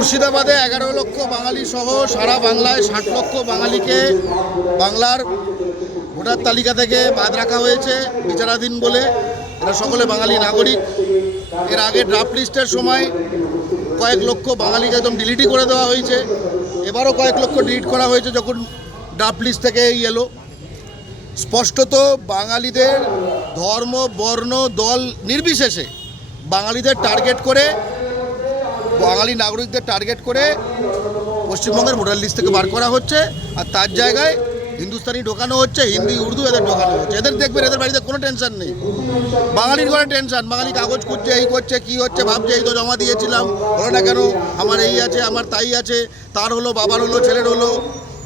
মুর্শিদাবাদে 11 লক্ষ বাঙালি সহ সারা বাংলায় 60 লক্ষ বাঙালিকে বাংলার ভোটার তালিকা থেকে বাদ রাখা হয়েছে বিচারাধীন বলে। এরা সকলে বাঙালি নাগরিক। এর আগে ড্রাফট লিস্টের সময় কয়েক লক্ষ বাঙালিকে একদম ডিলিটই করে দেওয়া হয়েছে। এবারও কয়েক লক্ষ ডিলিট করা হয়েছে যখন ড্রাফট লিস্ট থেকে এলো। স্পষ্টত বাঙালিদের ধর্ম, বর্ণ, দল নির্বিশেষে বাঙালিদের টার্গেট করে, বাঙালি নাগরিকদের টার্গেট করে পশ্চিমবঙ্গের ভোটার লিস্ট থেকে বার করা হচ্ছে। আর তার জায়গায় হিন্দুস্তানি ঢোকানো হচ্ছে, হিন্দি, উর্দু এদের ঢোকানো হচ্ছে। এদের দেখবেন এদের বাড়িতে কোনো টেনশন নেই। বাঙালির ঘরে টেনশন, বাঙালি কাগজ খুঁজছে, এই করছে, কী হচ্ছে, ভাবছে এই তো জমা দিয়েছিলাম, হলো না কেন, আমার এই আছে, আমার তাই আছে, তার হলো, বাবার হলো, ছেলের হলো।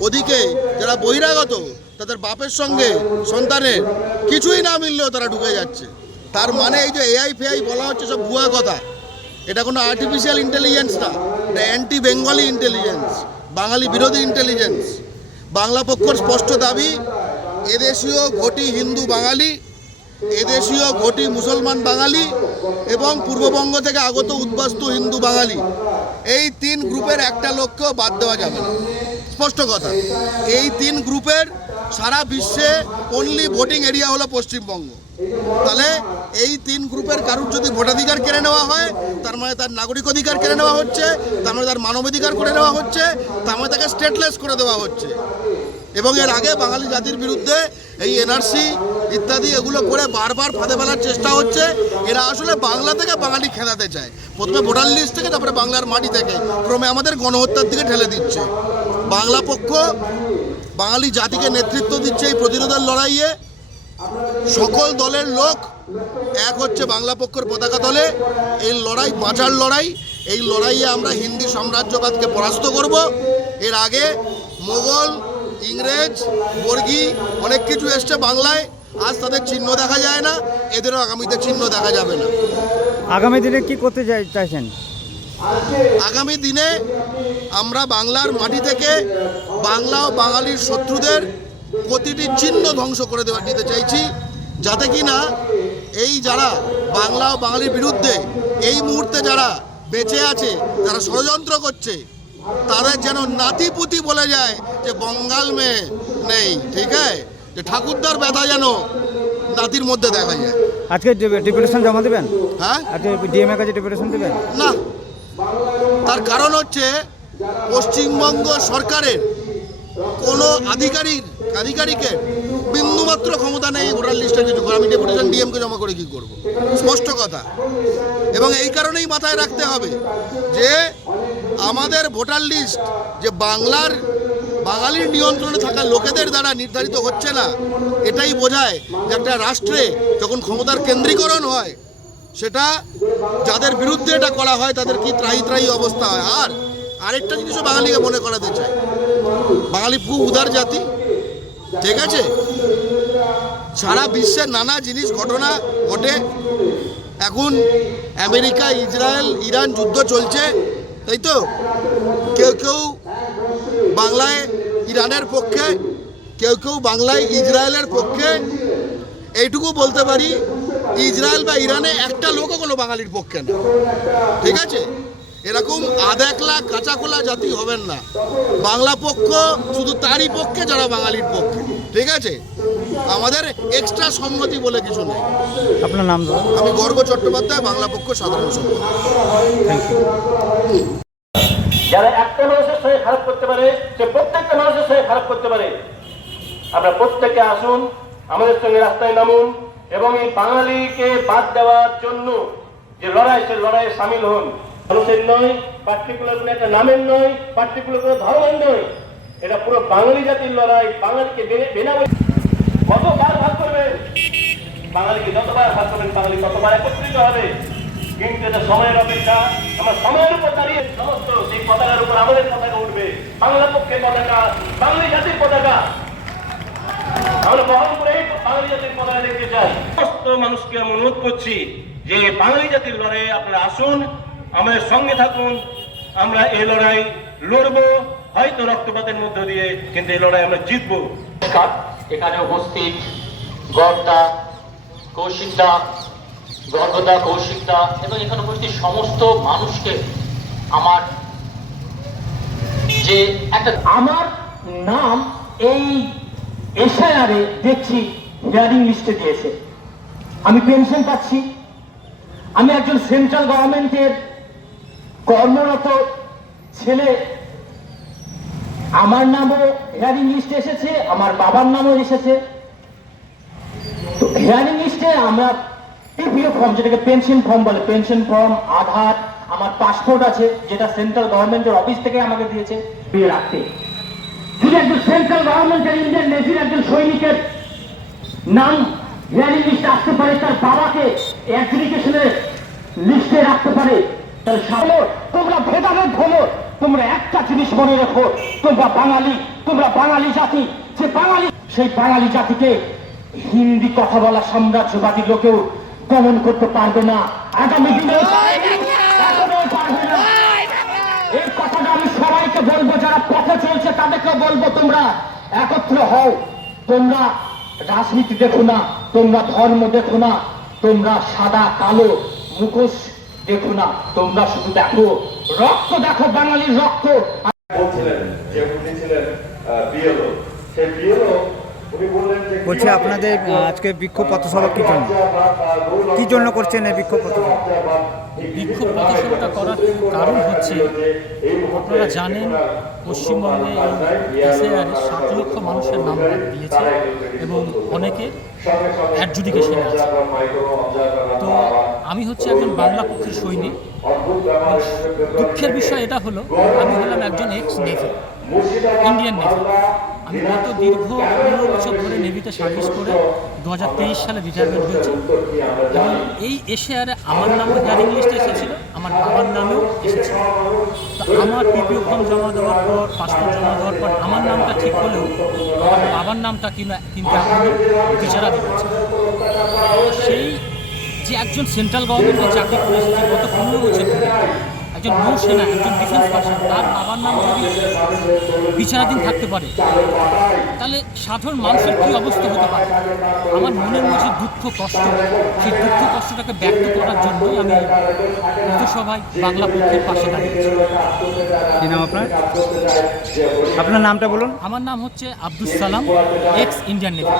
ওদিকে যারা বহিরাগত তাদের বাপের সঙ্গে সন্তানের কিছুই না মিললেও তারা ঢুকে যাচ্ছে। তার মানে এই যে এআই ফেআই বলা হচ্ছে সব ভুয়া কথা। এটা কোনো আর্টিফিশিয়াল ইন্টেলিজেন্স না, এটা অ্যান্টি বেঙ্গলি ইন্টেলিজেন্স, বাঙালি বিরোধী ইন্টেলিজেন্স। বাংলা পক্ষর স্পষ্ট দাবি, এদেশীয় ঘটি হিন্দু বাঙালি, এদেশীয় ঘটি মুসলমান বাঙালি এবং পূর্ববঙ্গ থেকে আগত উদ্বাস্তু হিন্দু বাঙালি, এই 3 গ্রুপের একটা লোককেও বাদ দেওয়া যাবে না। স্পষ্ট কথা, এই 3 গ্রুপের সারা বিশ্বে অনলি ভোটিং এরিয়া হলো পশ্চিমবঙ্গ। তাহলে এই 3 গ্রুপের কারুর যদি ভোটাধিকার কেড়ে নেওয়া হয়, তার মানে তার নাগরিক অধিকার কেড়ে নেওয়া হচ্ছে, তার মানে তার মানবাধিকার করে নেওয়া হচ্ছে, তার মানে তাকে স্টেটলেস করে দেওয়া হচ্ছে। এবং এর আগে বাঙালি জাতির বিরুদ্ধে এই এনআরসি ইত্যাদি এগুলো করে বারবার ফাঁদে ফেলার চেষ্টা হচ্ছে। এরা আসলে বাংলা থেকে বাঙালি খেদাতে চায়, প্রথমে ভোটার লিস্ট থেকে, তারপরে বাংলার মাটি থেকে, ক্রমে আমাদের গণহত্যার দিকে ঠেলে দিচ্ছে। বাংলা পক্ষ বাঙালি জাতিকে নেতৃত্ব দিচ্ছে এই প্রতিরোধের লড়াইয়ে। সকল দলের লোক এক হচ্ছে বাংলা পক্ষের পতাকা তলে। এই লড়াই বাঁচার লড়াই। এই লড়াইয়ে আমরা হিন্দি সাম্রাজ্যবাদকে পরাস্ত করব। এর আগে মোগল, ইংরেজ, বর্গী অনেক কিছু এসছে বাংলায়, আজ তাদের চিহ্ন দেখা যায় না, এদেরও আগামীতে চিহ্ন দেখা যাবে না। আগামী দিনে কি করতে চাইছেন? আগামী দিনে আমরা বাংলার মাটি থেকে বাংলা ও বাঙালির শত্রুদের প্রতিটি চিহ্ন ধ্বংস করে দিতে চাইছি, যাতে কি না এই যারা বাংলা ও বাঙালির বিরুদ্ধে এই মুহূর্তে যারা বেঁচে আছে, যারা ষড়যন্ত্র করছে, তাদের যেন নাতিপুতি বলে যায় যে বঙ্গাল মেয়ে নেই, ঠিক আছে, যে ঠাকুরদার ব্যথা যেন নাতির মধ্যে দেখা যায়। আজকে ডেপুটেশন জমা দেবেন? হ্যাঁ, আজকে ডিএমএ কাছে ডেপুটেশন দেবেন না? তার কারণ হচ্ছে পশ্চিমবঙ্গ সরকারের কোনো আধিকারিকের বিন্দুমাত্র ক্ষমতা নেই ভোটার লিস্টে কিছু করে। আমি ডেপুটেশন ডিএমকে জমা করে কি করব? স্পষ্ট কথা। এবং এই কারণেই মাথায় রাখতে হবে যে আমাদের ভোটার লিস্ট যে বাঙালির নিয়ন্ত্রণে থাকা লোকেদের দ্বারা নির্ধারিত হচ্ছে না, এটাই বোঝায় যে একটা রাষ্ট্রে যখন ক্ষমতার কেন্দ্রীকরণ হয়, সেটা যাদের বিরুদ্ধে এটা করা হয় তাদের কি ত্রাহি অবস্থা হয়। আর আরেকটা জিনিসও বাঙালিকে মনে করাতে চাই, বাঙালি খুব উদার জাতি, ঠিক আছে? সারা বিশ্বের নানা জিনিস ঘটনা ঘটে। এখন আমেরিকা, ইসরায়েল, ইরান যুদ্ধ চলছে, তাই তো? কেউ বাংলায় ইরানের পক্ষে, কেউ বাংলায় ইসরায়েলের পক্ষে। এইটুকু বলতে পারি, ইসরায়েল বা ইরানে একটা লোকও কোনো বাঙালির পক্ষে না, ঠিক আছে? এরকম আধেকলা কাঁচাকোলা জাতি হবেন না। বাংলা পক্ষ শুধু তারই পক্ষে যারা বাঙালির পক্ষে, ঠিক আছে? আমাদের এক্সট্রা সম্মতি বলে কিছু নেই। আপনার নাম? আমি গর্গ চট্টোপাধ্যায়, বাংলা পক্ষ সাধারণ সম্পাদক। যারা একটা মানুষের সঙ্গে খারাপ করতে পারে, সে প্রত্যেকটা মানুষের সঙ্গে খারাপ করতে পারে। আমরা প্রত্যেকে আসুন, আমাদের সঙ্গে রাস্তায় নামুন এবং এই বাঙালিকে বাদ দেওয়ার জন্য যে লড়াই, সে লড়াইয়ে সামিল হন। মানুষের নয়, পার্টিকুলার কোনো একটা নামের নয়, পার্টিকুলার কোনো ধর্মের নয়, এটা পুরো বাঙালি জাতির লড়াই। বাঙালিকে কতবার ভাগ করবেন, বাঙালিকে যতবার ভাগ করবেন, বাঙালি ততবার একত্রিত হবে। কিন্তু এটা সময়ের অপেক্ষা। আমার সময়ের উপর দাঁড়িয়ে সমস্ত সেই পতাকার উপর আমাদের পতাকা উঠবে, বাংলা পক্ষের পতাকা, বাঙালি জাতির পতাকা। আমরা বহন করে বাঙালি জাতির পতাকা দেখতে চাই। সমস্ত মানুষকে আমি অনুরোধ করছি যে বাঙালি জাতির লড়াইয়ে আপনারা আসুন, আমাদের সঙ্গে থাকুন। আমরা এই লড়াই লড়বো, হয়তো রক্তপাতের মধ্য দিয়ে, কিন্তু এই লড়াই আমরা জিতবো। এখানে উপস্থিত গর্দা, কৌশিকদা, গর্গদা, কৌশিকদা এবং এখানে উপস্থিত সমস্ত মানুষকে আমার যে একটা আমার নাম এই এসআইআরে দেখছি হিয়ারিং লিস্টে দিয়েছে, আমি পেনশন পাচ্ছি, আমি একজন সেন্ট্রাল গভর্নমেন্টের কর্মরত ছেলে, আমার নামও হিয়ারিং লিস্টে এসেছে, আমার বাবার নামও এসেছে। তো হিয়ারিং লিস্টে আমরা পিপিও ফর্ম, যেটাকে পেনশন ফর্ম বলে, পেনশন ফর্ম, আধার, আমার পাসপোর্ট আছে যেটা সেন্ট্রাল গভর্নমেন্টের অফিস থেকে আমাকে দিয়েছে দিয়ে রাখতে। যদি একজন সেন্ট্রাল গভর্নমেন্টের ইন্ডিয়ান নেভির একজন সৈনিকের নাম হিয়ারিং লিস্টে আসতে পারে, তার বাবাকে অ্যাডজুডিকেশনের লিস্টে রাখতে পারে, তাহলে সামনে তোমরা ভেদাভেদ হলো, তোমরা একটা জিনিস মনে রেখো, তোমরা বাঙালি, তোমরা বাঙালি জাতি, যে বাঙালি সেই বাঙালি জাতিকে হিন্দি কথা বলা সাম্রাজ্যবাদী লোকেও দমন করতে পারবে না, আগামী দিনে এখনো পারবে না। এই কথাটা আমি সবাইকে বলবো, যারা পথে চলছে তাদেরকেও বলবো, তোমরা একত্র হও, তোমরা রাজনীতি দেখো না, তোমরা ধর্ম দেখো না, তোমরা সাদা কালো মুখোশ দেখো না, তোমরা শুধু দেখো রক্ত, দেখো বাঙালির রক্ত। বলছিলেন যে উনি ছিলেন বিএলও, সেই বিএলও উনি বললেন যে বলছি আপনাদের আজকে বিক্ষোভ পথসভা কি জন্য করছেন এই বিক্ষোভ পথসভা? বিক্ষোভ পথসভাটা করার কারণ হচ্ছে, আপনারা জানেন পশ্চিমবঙ্গে এসআইআরে 7 লক্ষ মানুষের নাম বাদ দিয়েছে এবং অনেকে অ্যাডজুডিকেশনে আছে। তো আমি হচ্ছে একজন বাংলা পক্ষের সৈনিক। দুঃখের বিষয় এটা হলো, আমি হলাম একজন এক্স নেভি, ইন্ডিয়ান নেভি। আমি গত দীর্ঘ 15 বছর ধরে নেভিতে সার্ভিস করে 2023 সালে রিটায়ারমেন্ট হয়েছে এবং এই এসআইআরে আমার নামও হিয়ারিং লিস্টে এসেছিল, আমার বাবার নামেও এসেছিল। তো আমার পিপিও ফর্ম জমা দেওয়ার পর, পাসপোর্ট জমা দেওয়ার পর আমার নামটা ঠিক হলেও আমার বাবার নামটা কিন্তু এখনও বিচারাধীন আছে। সেই যে একজন সেন্ট্রাল গভর্নমেন্টের চাকরি করে এসেছে গত 15 বছর ধরে, একজন নৌসেনা, একজন ডিফেন্স পার্সন, তার বাবার নাম যদি বিচারাধীন থাকতে পারে, তাহলে সাধারণ মানুষের কী অবস্থা হতে পারে। আমার মনের মধ্যে দুঃখ কষ্ট, সেই দুঃখ কষ্টটাকে ব্যক্ত করার জন্যই আমি পথসভায় বাংলা পক্ষের পাশে দাঁড়িয়েছি। কি নাম আপনার? আপনার নামটা বলুন। আমার নাম হচ্ছে Abdus Salam, x Indian navy.